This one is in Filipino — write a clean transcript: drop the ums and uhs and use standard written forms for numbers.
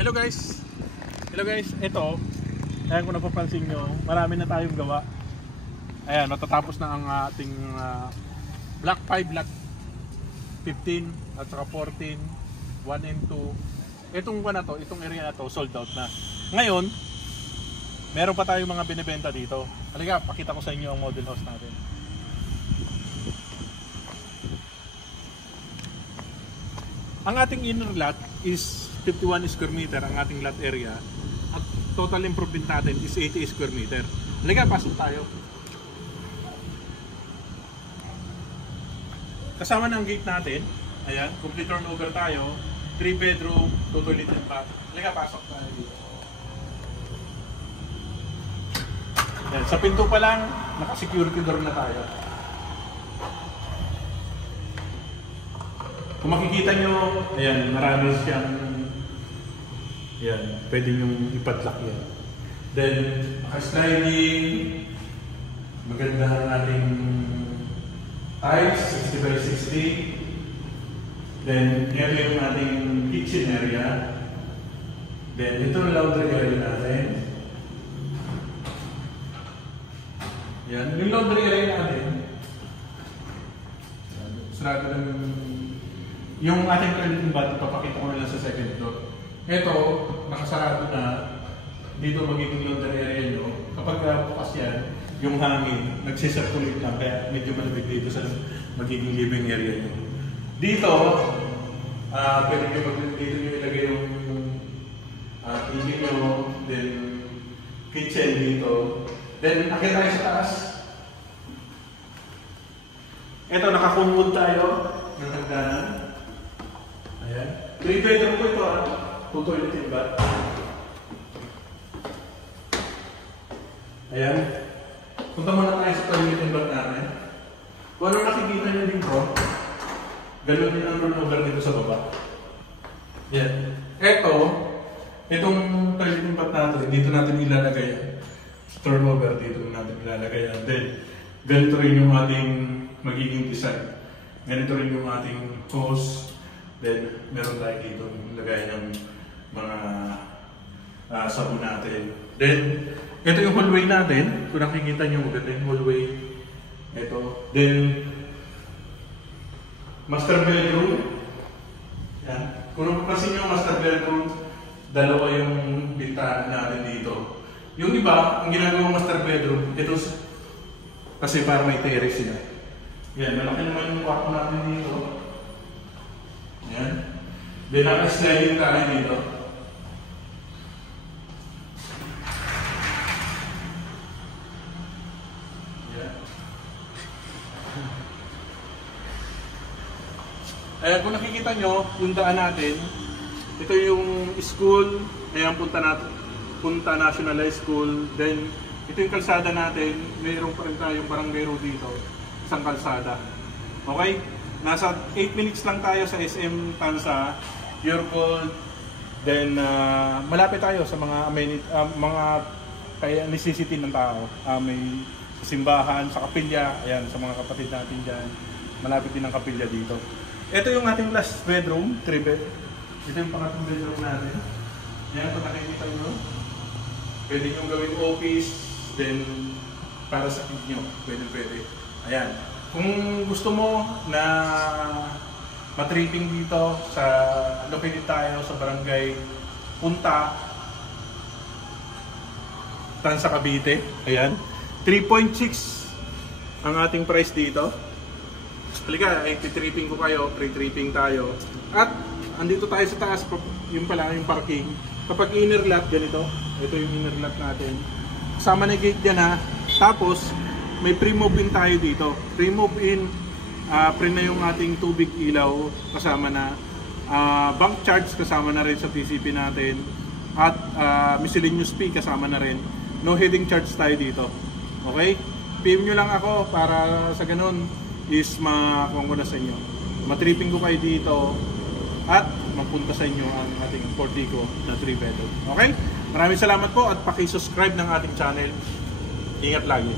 Hello guys! Hello guys, ito, ayan kung napapansin nyo, marami na tayong gawa. Ayan, natatapos na ang ating Block 5, Block 15 at saka 14, 1 and 2. Itong itong area na to, sold out na. Ngayon, meron pa tayong mga binibenta dito. Halika, pakita ko sa inyo ang model house natin. Ang ating inner lot is 51 square meter ang ating lot area at total improvement natin is 80 square meter. Halika, pasok tayo. Kasama ng gate natin, ayan, complete turnover tayo, 3 bedroom, 2 toilet and bath. Halika, pasok tayo dito. Ayan, sa pinto pa lang, naka-security door na tayo. Kung makikita nyo, ayan, marami siyang, ayan, pwede nyo ipadlock yan. Then, naka-sliding, maganda ang ating tiles, 60 by 60. Then, ito yung ating kitchen area. Then, ito yung laundry area natin. Yan, yung laundry area natin, sarado lang yung ating toilet bath, papakita ko nila sa second floor. Ito, nakasarado na. Dito magiging laundry area nyo. Kapag bukas yan, yung hangin, nagsisirculate lang. Kaya medyo malamig dito sa magiging living area nyo. Dito, pwede nyo dito nyo ilagay yung TV nyo. Then, kitchen dito. Then, akit tayo sa taas. Ito, nakakunwood tayo ng hagdanan. Ayan. 3 bedroom po ito, 2 toilet and bath. Ayan. Punta muna tayo sa toilet and bath namin. Kung ano nakikita nyo dito, gano'n din ang turnover dito sa baba. Ayan. Itong toilet and bath natin, dito natin ilalagay yan. Turnover dito natin ilalagay yan. Then, ganito rin yung ating magiging design. Ganito rin yung ating hose. Then, meron tayo dito lagay ng mga sabon natin. Then, ito yung hallway natin. Kung nakikita nyo, maganda yung hallway. Ito. Then, master bedroom. Yan. Kung napapansin nyo, master bedroom, dalawa yung bintana natin dito. Yung iba, ang ginagawang master bedroom, ito kasi para may terrace sila. Yan, malaki naman yung kwarto natin dito. Yan. Then, naka-sliding tayo dito. Yan. Ayan, kung nakikita nyo, yung daan natin, ito yung school. Ayan, Punta National High School. Then, ito yung kalsada natin. Mayroon pa rin tayong barangay road dito. Isang kalsada. Okay? Nasa 8 minutes lang tayo sa SM Tansa, Pure Gold. Then, malapit tayo sa mga mga kaya necessity ng tao. May simbahan, sa kapilya. Ayan, sa mga kapatid natin dyan. Malapit din ang kapilya dito. Ito yung ating last bedroom, 3 bed. Ito yung pangatong bedroom natin. Ayan, kung nakikita nyo. Pwede nyo gawing office. Then, para sa kid nyo. Pwede. Ayan. Kung gusto mo na matripping dito, located tayo sa barangay Punta, Tansa, Cavite. Ayan. 3.6 ang ating price dito. Halika, tripping ko kayo, pre-tripping tayo. At andito tayo sa taas, yung pala yung parking. Kapag inner lot, ganito. Ito yung inner lot natin. Kasama na gate dyan ha. Tapos, may pre-move-in tayo dito. Pre-move-in, pre na yung ating tubig ilaw, kasama na. Bank charge, kasama na rin sa TCP natin. At miscellaneous fee, kasama na rin. No heading charge tayo dito. Okay? PM nyo lang ako para sa ganun is makuha ko na sa inyo. Matripping ko kayo dito at mapunta sa inyo ang ating Portico na 3 bedroom. Okay? Maraming salamat po at paki-subscribe ng ating channel. Ingat lagi.